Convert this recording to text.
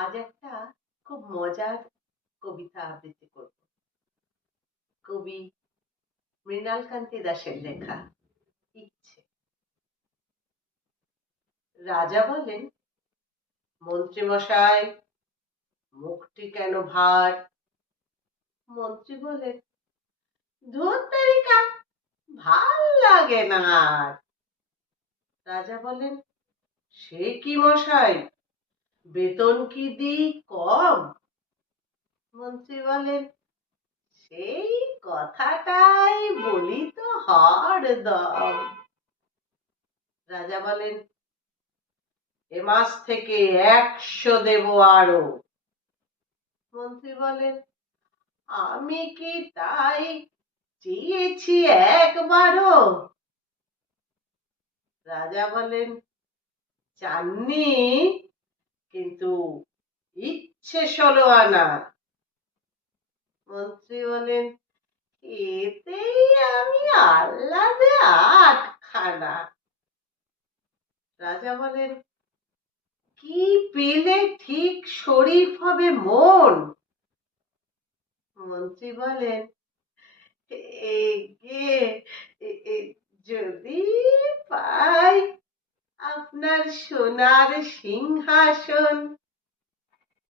আজ একটা খুব মজার কবিতা আবৃত্তি করব। কবি মৃণালকান্তি দাশের লেখা ইচ্ছে। রাজা বলেন, মন্ত্রী মশাই, মুখটি কেন ভার? মন্ত্রী বলেন, ধুর তেরিকা, ভাল লাগে না আর। রাজা বলেন, সে কি মশাই, বেতন কি দিই কম? মন্ত্রী বলেন, সেই কথাটাই বলি তো হরদম। রাজা বলেন, এ মাস থেকে 100 দেব আরো। মন্ত্রী বলেন, আমি কি তাই চেয়েছি একবারও? রাজা বলেন, চাননি, কিন্তু ইচ্ছে 16 আনা। মন্ত্রী বলেন, এতেই আমি আহ্লাদে 8 খানা। রাজা বলেন, কি পেলে ঠিক শরীফ হবে মন? মন্ত্রী বলেন, এগে যদি পাই আপনার সোনার সিংহাসন।